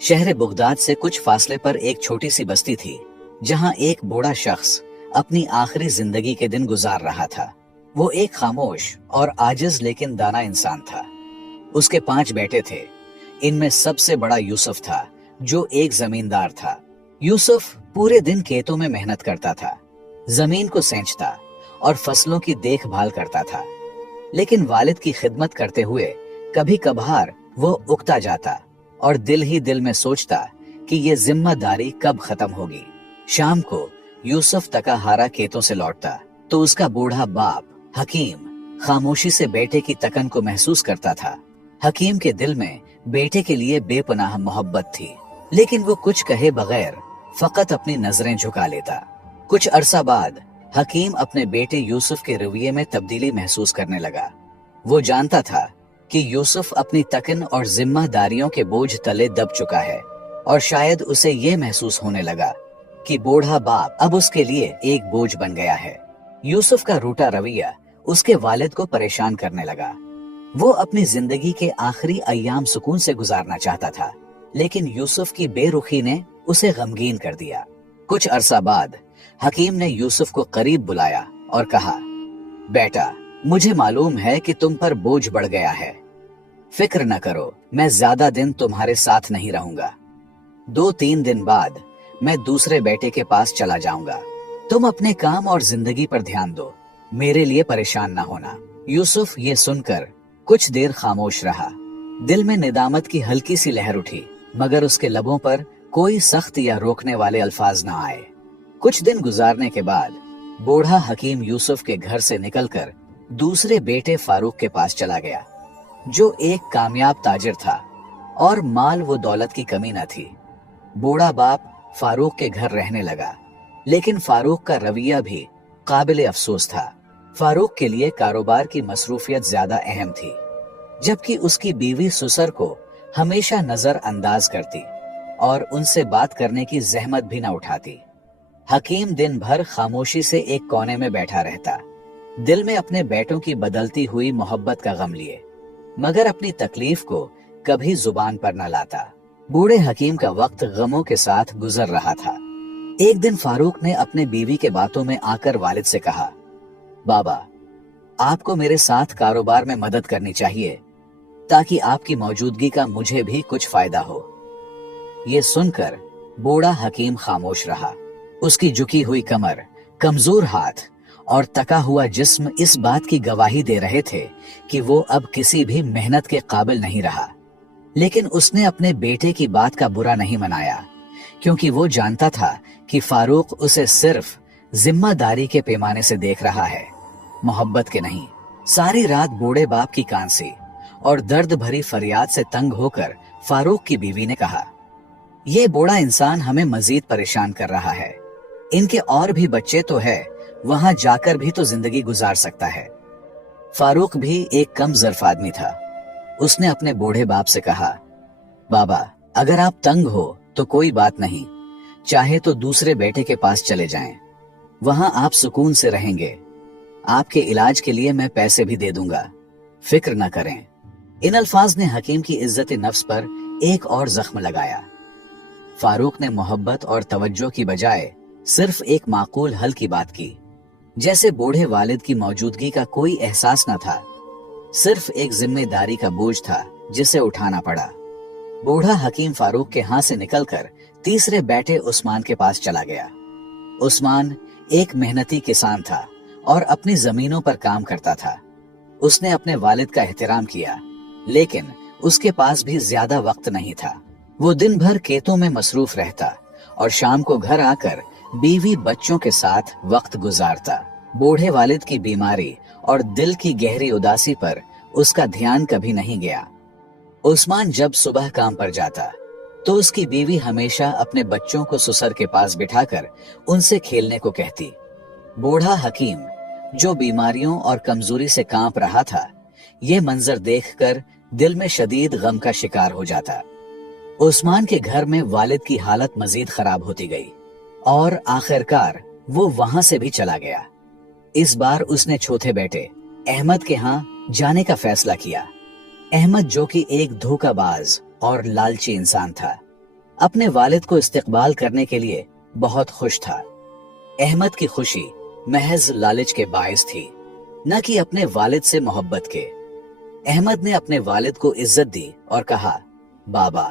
शहर बगदाद से कुछ फासले पर एक छोटी सी बस्ती थी, जहां एक बूढ़ा शख्स अपनी आखिरी जिंदगी के दिन गुजार रहा था। वो एक खामोश और आजिज लेकिन दाना इंसान था। उसके 5 बेटे थे। इनमें सबसे बड़ा यूसुफ था, जो एक जमींदार था। यूसुफ पूरे दिन खेतों में मेहनत करता था, जमीन को सेंचता और फसलों की देखभाल करता था। लेकिन वालिद की खिदमत करते हुए कभी कभार वो उकता जाता और दिल ही दिल में सोचता कि ये जिम्मेदारी कब खत्म होगी। शाम को यूसुफ तकाहारा खेतों से लौटता तो उसका बूढ़ा बाप हकीम खामोशी से बेटे की तकन को महसूस करता था। हकीम के दिल में बेटे के लिए बेपनाह मोहब्बत थी, लेकिन वो कुछ कहे बगैर फकत अपनी नजरें झुका लेता। कुछ अरसा बाद हकीम अपने बेटे यूसुफ के रवैये में तब्दीली महसूस करने लगा। वो जानता था कि यूसुफ अपनी तकन और जिम्मेदारियों के बोझ तले दब चुका है, और शायद उसे ये महसूस होने लगा कि बूढ़ा बाप अब उसके लिए एक बोझ बन गया है। यूसुफ का रूठा रवैया उसके वालिद को परेशान करने लगा। वो अपनी जिंदगी के आखिरी अय्याम सुकून से गुजारना चाहता था, लेकिन यूसुफ की बेरुखी ने उसे गमगीन कर दिया। कुछ अरसा बाद हकीम ने यूसुफ को करीब बुलाया और कहा, बेटा, मुझे मालूम है कि तुम पर बोझ बढ़ गया है। फिक्र न करो, मैं ज्यादा दिन तुम्हारे साथ नहीं रहूंगा। 2-3 दिन बाद मैं दूसरे बेटे के पास चला जाऊंगा। तुम अपने काम और जिंदगी पर ध्यान दो, मेरे लिए परेशान न होना। यूसुफ ये सुनकर कुछ देर खामोश रहा। दिल में निदामत की हल्की सी लहर उठी, मगर उसके लबों पर कोई सख्त या रोकने वाले अल्फाज न आए। कुछ दिन गुजारने के बाद बूढ़ा हकीम यूसुफ के घर से निकलकर दूसरे बेटे फारूक के पास चला गया, जो एक कामयाब ताजिर था और माल व दौलत की कमी न थी। बूढ़ा बाप फारूक के घर रहने लगा, लेकिन फारूक का रवैया भी काबिल अफसोस था। फारूक के लिए कारोबार की मसरूफियत ज्यादा अहम थी, जबकि उसकी बीवी सुसर को हमेशा नजरअंदाज करती और उनसे बात करने की जहमत भी न उठाती। हकीम दिन भर खामोशी से एक कोने में बैठा रहता, दिल में अपने बेटों की बदलती हुई मोहब्बत का गम लिए, मगर अपनी तकलीफ को कभी जुबान पर न लाता। बूढ़े हकीम का वक्त गमों के साथ गुजर रहा था। एक दिन फारूक ने अपने बीवी के बातों में आकर वालिद से कहा, बाबा, आपको मेरे साथ कारोबार में मदद करनी चाहिए, ताकि आपकी मौजूदगी का मुझे भी कुछ फायदा हो। ये सुनकर बूढ़ा हकीम खामोश रहा। उसकी झुकी हुई कमर, कमजोर हाथ और तका हुआ जिस्म इस बात की गवाही दे रहे थे कि वो अब किसी भी मेहनत के काबिल नहीं रहा। लेकिन उसने अपने बेटे की बात का बुरा नहीं मनाया, क्योंकि वो जानता था कि फारूक उसे सिर्फ जिम्मेदारी के पैमाने से देख रहा है, मोहब्बत के नहीं। सारी रात बूढ़े बाप की कांसी और दर्द भरी फरियाद से तंग होकर फारूक की बीवी ने कहा, ये बूढ़ा इंसान हमें मजीद परेशान कर रहा है। इनके और भी बच्चे तो है, वहां जाकर भी तो जिंदगी गुजार सकता है। फारूक भी एक कम ज़र्फ आदमी था। उसने अपने बूढ़े बाप से कहा, बाबा, अगर आप तंग हो तो कोई बात नहीं, चाहे तो दूसरे बेटे के पास चले जाएं, वहां आप सुकून से रहेंगे। आपके इलाज के लिए मैं पैसे भी दे दूंगा, फिक्र न करें। इन अल्फाज ने हकीम की इज्जत नफ्स पर एक और जख्म लगाया। फारूक ने मोहब्बत और तवज्जो की बजाय सिर्फ एक माकूल हल की बात की, जैसे बूढ़े वालिद की मौजूदगी का कोई एहसास न था, सिर्फ एक जिम्मेदारी का बोझ था जिसे उठाना पड़ा। बूढ़ा हकीम फारूक के हाथ से निकलकर तीसरे बेटे उस्मान के पास चला गया। उस्मान एक मेहनती किसान था और अपनी जमीनों पर काम करता था। उसने अपने वालिद का एहतराम किया, लेकिन उसके पास भी ज्यादा वक्त नहीं था। वो दिन भर खेतों में मसरूफ रहता और शाम को घर आकर बीवी बच्चों के साथ वक्त गुजारता। बूढ़े वालिद की बीमारी और दिल की गहरी उदासी पर उसका ध्यान कभी नहीं गया। उस्मान जब सुबह काम पर जाता तो उसकी बीवी हमेशा अपने बच्चों को सुसर के पास बिठाकर उनसे खेलने को कहती। बूढ़ा हकीम, जो बीमारियों और कमजोरी से कांप रहा था, ये मंजर देखकर दिल में शदीद गम का शिकार हो जाता। उस्मान के घर में वालिद की हालत मजीद खराब होती गई और आखिरकार वो वहां से भी चला गया। इस बार उसने चौथे बेटे अहमद के यहाँ जाने का फैसला किया। अहमद, जो कि एक धोखाबाज और लालची इंसान था, अपने वालिद को इस्तकबाल करने के लिए बहुत खुश था। अहमद की खुशी महज लालच के बायस थी, न कि अपने वालिद से मोहब्बत के। अहमद ने अपने वालिद को इज्जत दी और कहा, बाबा,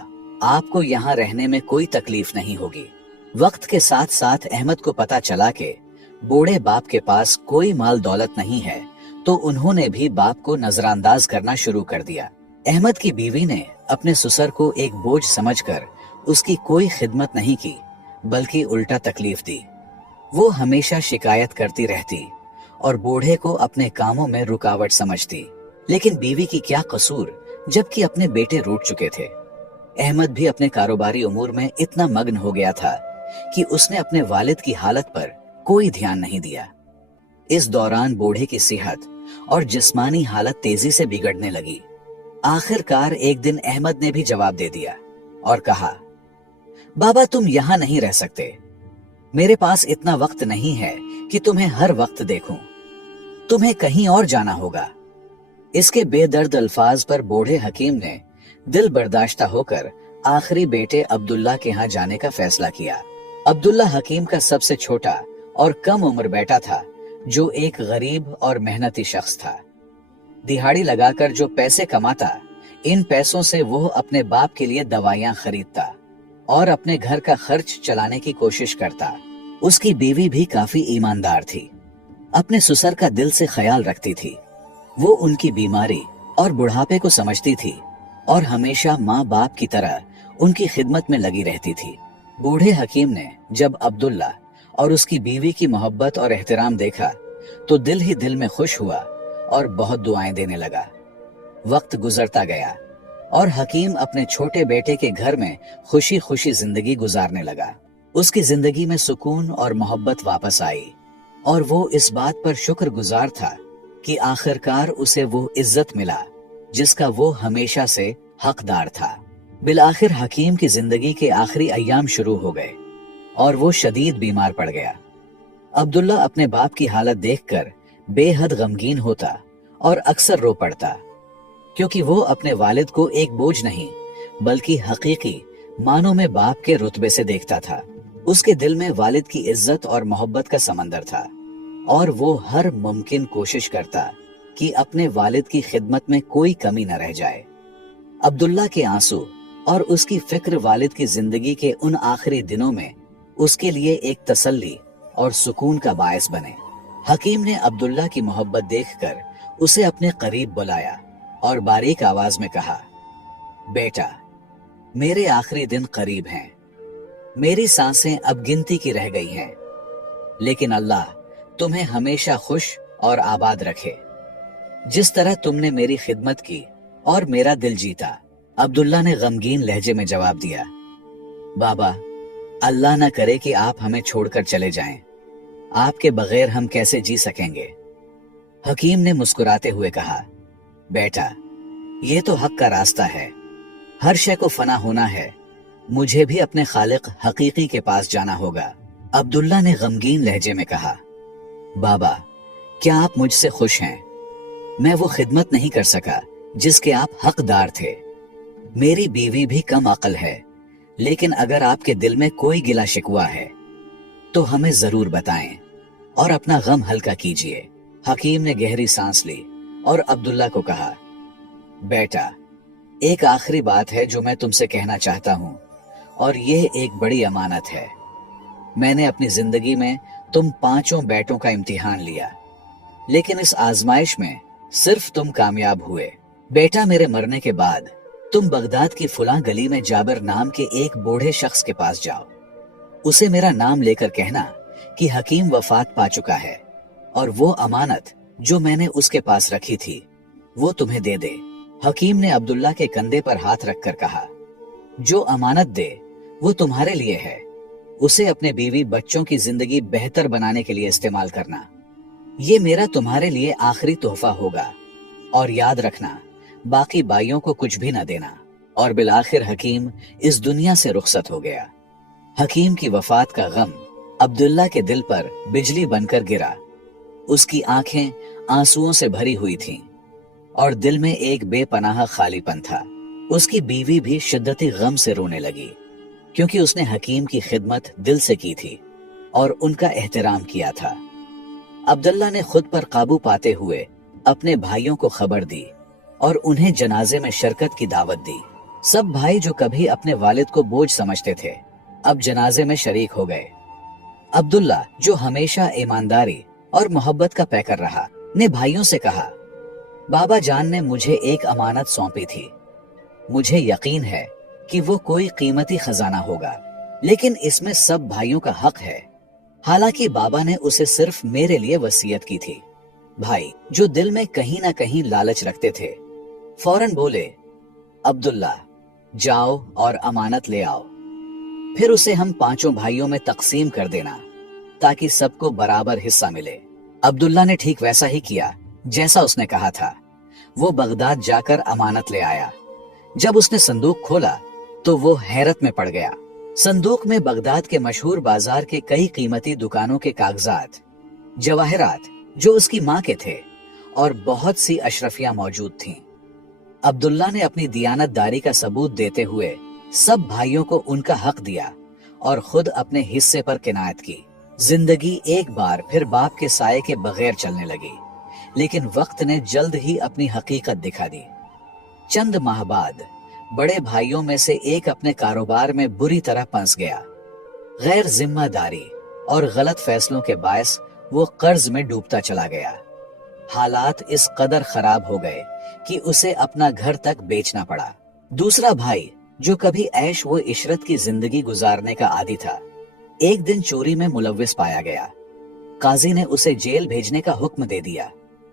आपको यहाँ रहने में कोई तकलीफ नहीं होगी। वक्त के साथ साथ अहमद को पता चला कि बूढ़े बाप के पास कोई माल दौलत नहीं है, तो उन्होंने भी बाप को नजरअंदाज करना शुरू कर दिया। अहमद की बीवी ने अपने ससुर को एक बोझ समझकर उसकी कोई खिदमत नहीं की, बल्कि उल्टा तकलीफ दी। वो हमेशा शिकायत करती रहती और बूढ़े को अपने कामों में रुकावट समझती। लेकिन बीवी की क्या कसूर, जबकि अपने बेटे रूठ चुके थे। अहमद भी अपने कारोबारी उमूर में इतना मग्न हो गया था कि उसने अपने वालिद की हालत पर कोई ध्यान नहीं दिया। इस दौरान बूढ़े की सेहत और जिस्मानी हालत तेजी से बिगड़ने लगी। आखिरकार एक दिन अहमद ने भी जवाब दे दिया और कहा, बाबा, तुम यहां नहीं रह सकते। मेरे पास इतना वक्त नहीं है कि तुम्हें हर वक्त देखूं। तुम्हें कहीं और जाना होगा। इसके बेदर्द अल्फाज पर बूढ़े हकीम ने दिल बर्दाश्ता होकर आखिरी बेटे अब्दुल्ला के यहाँ जाने का फैसला किया। अब्दुल्ला हकीम का सबसे छोटा और कम उम्र बेटा था, जो एक गरीब और मेहनती शख्स था। दिहाड़ी लगाकर जो पैसे कमाता, इन पैसों से वो अपने बाप के लिए दवाइयां खरीदता और अपने घर का खर्च चलाने की कोशिश करता। उसकी बीवी भी काफी ईमानदार थी, अपने ससुर का दिल से ख्याल रखती थी। वो उनकी बीमारी और बुढ़ापे को समझती थी और हमेशा माँ बाप की तरह उनकी खिदमत में लगी रहती थी। बूढ़े हकीम ने जब अब्दुल्ला और उसकी बीवी की मोहब्बत और एहतराम देखा तो दिल ही दिल में खुश हुआ और बहुत दुआएं देने लगा। वक्त गुजरता गया और हकीम अपने छोटे बेटे के घर में खुशी खुशी जिंदगी गुजारने लगा। उसकी जिंदगी में सुकून और मोहब्बत वापस आई और वो इस बात पर शुक्रगुजार था कि आखिरकार उसे वो इज्जत मिला जिसका वो हमेशा से हकदार था। बिलाखिर हकीम की जिंदगी के आखिरी अय्याम शुरू हो गए और वो शदीद बीमार पड़ गया। अब्दुल्ला अपने बाप की हालत देखकर बेहद गमगीन होता और अक्सर रो पड़ता, क्योंकि वो अपने वालिद को एक बोझ नहीं बल्कि हकीकी मानों में बाप के रुतबे से देखता था। उसके दिल में वालिद की इज्जत और मोहब्बत का समंदर था और वो हर मुमकिन कोशिश करता कि अपने वालिद की खिदमत में कोई कमी न रह जाए। अब्दुल्ला के आंसू और उसकी फिक्र वालिद की जिंदगी के उन आखिरी दिनों में उसके लिए एक तसल्ली और सुकून का बायस बने। हकीम ने अब्दुल्ला की मोहब्बत देखकर उसे अपने करीब बुलाया और बारीक आवाज में कहा, बेटा, मेरे आखिरी दिन करीब हैं। मेरी सांसें अब गिनती की रह गई हैं, लेकिन अल्लाह तुम्हें हमेशा खुश और आबाद रखे। जिस तरह तुमने मेरी खिदमत की और मेरा दिल जीता। अब्दुल्ला ने गमगीन लहजे में जवाब दिया, बाबा, अल्लाह न करे कि आप हमें छोड़कर चले जाएं। आपके बगैर हम कैसे जी सकेंगे। हकीम ने मुस्कुराते हुए कहा, बेटा, ये तो हक का रास्ता है। हर शय को फना होना है। मुझे भी अपने खालिक हकीकी के पास जाना होगा। अब्दुल्ला ने गमगीन लहजे में कहा, बाबा, क्या आप मुझसे खुश हैं? मैं वो खिदमत नहीं कर सका जिसके आप हकदार थे। मेरी बीवी भी कम अक्ल है, लेकिन अगर आपके दिल में कोई गिला शिकवा है तो हमें जरूर बताएं और अपना गम हल्का कीजिए। हकीम ने गहरी सांस ली और अब्दुल्ला को कहा, बेटा, एक आखिरी बात है जो मैं तुमसे कहना चाहता हूं और यह एक बड़ी अमानत है। मैंने अपनी जिंदगी में तुम 5 बेटों का इम्तिहान लिया, लेकिन इस आजमाइश में सिर्फ तुम कामयाब हुए। बेटा, मेरे मरने के बाद तुम बगदाद की फुला गली में जाबिर नाम के एक बूढ़े शख्स के पास जाओ। उसे मेरा नाम लेकर कहना कि हकीम वफात पा चुका है और वो अमानत जो मैंने उसके पास रखी थी वो तुम्हें दे दे। हकीम ने अब्दुल्ला के कंधे पर हाथ रखकर कहा, जो अमानत दे वो तुम्हारे लिए है। उसे अपने बीवी बच्चों की जिंदगी बेहतर बनाने के लिए इस्तेमाल करना। ये मेरा तुम्हारे लिए आखिरी तोहफा होगा और याद रखना, बाकी बाइयों को कुछ भी न देना। और बिलाखिर हकीम इस दुनिया से रुखसत हो गया। हकीम की वफात का गम अब्दुल्ला के दिल पर बिजली बनकर गिरा। उसकी आंखें आंसुओं से भरी हुई थीं और दिल में एक बेपनाह खालीपन था। उसकी बीवी भी शिद्दती गम से रोने लगी, क्योंकि उसने हकीम की खिदमत दिल से की थी और उनका एहतराम किया था। अब्दुल्ला ने खुद पर काबू पाते हुए अपने भाइयों को खबर दी और उन्हें जनाजे में शिरकत की दावत दी। सब भाई जो कभी अपने वालिद को बोझ समझते थे अब जनाजे में शरीक हो गए। अब्दुल्ला जो हमेशा ईमानदारी और मोहब्बत का पैकर रहा ने भाइयों से कहा, बाबा जान ने मुझे एक अमानत सौंपी थी। मुझे यकीन है कि वो कोई कीमती खजाना होगा, लेकिन इसमें सब भाइयों का हक है। हालांकि बाबा ने उसे सिर्फ मेरे लिए वसीयत की थी। भाई जो दिल में कहीं ना कहीं लालच रखते थे फौरन बोले, अब्दुल्ला जाओ और अमानत ले आओ, फिर उसे हम पांचों भाइयों में तकसीम कर देना ताकि सबको बराबर हिस्सा मिले। अब्दुल्ला ने ठीक वैसा ही किया जैसा उसने कहा था। वो बगदाद जाकर अमानत ले आया। जब उसने संदूक खोला तो वो हैरत में पड़ गया। संदूक में बगदाद के मशहूर बाजार के कई कीमती दुकानों के कागजात, जवाहरात जो उसकी माँ के थे और बहुत सी अशरफियां मौजूद थीं। अब्दुल्ला ने अपनी दियानतदारी का सबूत देते हुए सब भाइयों को उनका हक दिया और खुद अपने हिस्से पर किनायत की। जिंदगी एक बार फिर बाप के साये के बगैर चलने लगी, लेकिन वक्त ने जल्द ही अपनी हकीकत दिखा दी। चंद माह बाद बड़े भाइयों में से एक अपने कारोबार में बुरी तरह फंस गया। गैर जिम्मेदारी और गलत फैसलों के बायस वो कर्ज में डूबता चला गया। हालात इस कदर खराब हो गए कि उसे अपना घर तक बेचना पड़ा। दूसरा भाई जो कभी ऐश व इशरत की जिंदगी गुजारने का आदी था, एक दिन चोरी में मुलव्विस पाया गया। काजी ने उसे जेल भेजने का हुक्म दे दिया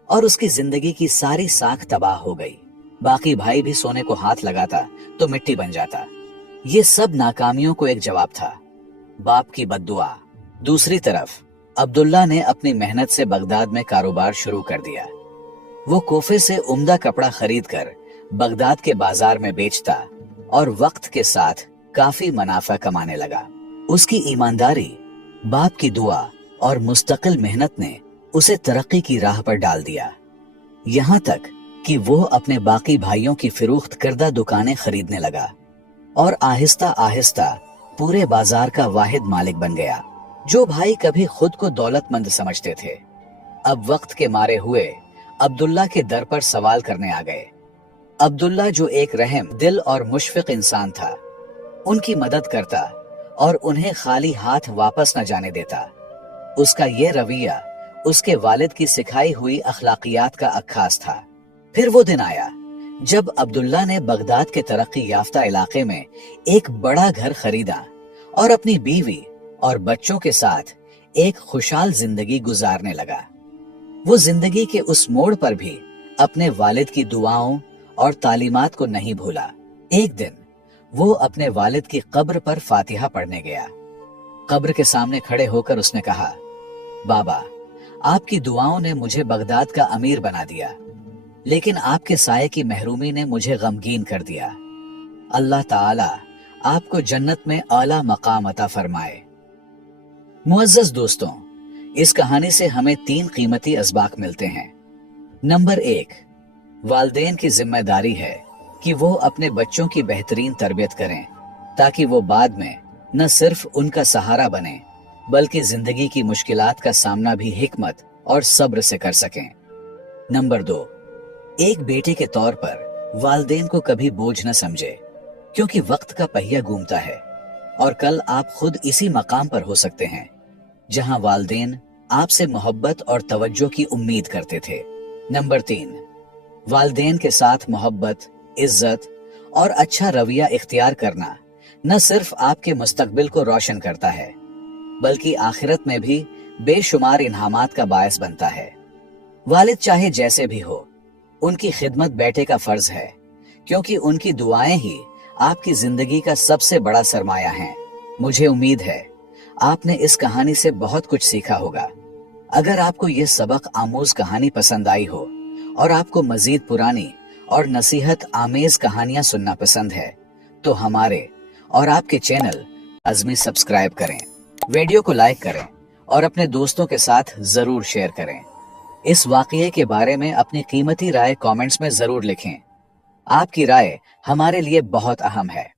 और उसकी जिंदगी की सारी साख तबाह हो गई। बाकी भाई भी सोने को हाथ लगाता तो मिट्टी बन जाता। ये सब नाकामियों को एक जवाब था, बाप की बद्दुआ। दूसरी तरफ अब्दुल्ला ने अपनी मेहनत से बगदाद में कारोबार शुरू कर दिया। वो कोफे से उम्दा कपड़ा खरीद कर बगदाद के बाजार में बेचता और वक्त के साथ काफी मुनाफा कमाने लगा। उसकी ईमानदारी, बाप की दुआ और मुस्तकिल मेहनत ने उसे तरक्की की राह पर डाल दिया। यहाँ तक कि वो अपने बाकी भाइयों की फिरोख्त करदा दुकानें खरीदने लगा और आहिस्ता आहिस्ता पूरे बाजार का वाहिद मालिक बन गया। जो भाई कभी खुद को दौलतमंद समझते थे, अब वक्त के मारे हुए अब्दुल्ला के दर पर सवाल करने आ गए। अब्दुल्ला जो एक रहम दिल और मुशफिक इंसान था, उनकी मदद करता और उन्हें खाली हाथ वापस न जाने देता। उसका ये रवैया उसके वालिद की सिखाई हुई अखलाकियात का अक्खास था। फिर वो दिन आया जब अब्दुल्ला ने बगदाद के तरक्की याफ्ता इलाके में एक बड़ा घर खरीदा और अपनी बीवी और बच्चों के साथ एक खुशहाल जिंदगी गुजारने लगा। वो जिंदगी के उस मोड़ पर भी अपने वालिद की दुआओं और तालीमात को नहीं भूला। एक दिन वो अपने वालिद की कब्र पर फातिहा पढ़ने गया। कब्र के सामने खड़े होकर उसने कहा, बाबा, आपकी दुआओं ने मुझे बगदाद का अमीर बना दिया, लेकिन आपके साये की महरूमी ने मुझे गमगीन कर दिया। अल्लाह ताला आपको जन्नत में आला मकाम अता फरमाए। मुअज़्ज़ज़ दोस्तों, इस कहानी से हमें 3 कीमती असबाक मिलते हैं। नंबर 1, वालिदैन की जिम्मेदारी है कि वो अपने बच्चों की बेहतरीन तरबियत करें ताकि वो बाद में न सिर्फ उनका सहारा बने बल्कि जिंदगी की मुश्किलात का सामना भी हिकमत और सब्र से कर सकें। नंबर 2, एक बेटे के तौर पर वालिदैन को कभी बोझ न समझे, क्योंकि वक्त का पहिया घूमता है और कल आप खुद इसी मकाम पर हो सकते हैं जहां वालिदैन आपसे मोहब्बत और तवज्जो की उम्मीद करते थे। नंबर 3, वालिदैन के साथ मोहब्बत, इज्जत और अच्छा रवैया इख्तियार करना न सिर्फ आपके मुस्तकबिल को रोशन करता है बल्कि आखिरत में भी बेशुमार इनामात का बायस बनता है। वालिद चाहे जैसे भी हो, उनकी खिदमत बेटे का फर्ज है, क्योंकि उनकी दुआएं ही आपकी जिंदगी का सबसे बड़ा सरमाया हैं। मुझे उम्मीद है आपने इस कहानी से बहुत कुछ सीखा होगा। अगर आपको ये सबक आमूज कहानी पसंद आई हो और आपको मजीद पुरानी और नसीहत आमेज कहानियां सुनना पसंद है तो हमारे और आपके चैनल अज़मी सब्सक्राइब करें, वीडियो को लाइक करें और अपने दोस्तों के साथ जरूर शेयर करें। इस वाकये के बारे में अपनी कीमती राय कमेंट्स में जरूर लिखें। आपकी राय हमारे लिए बहुत अहम है।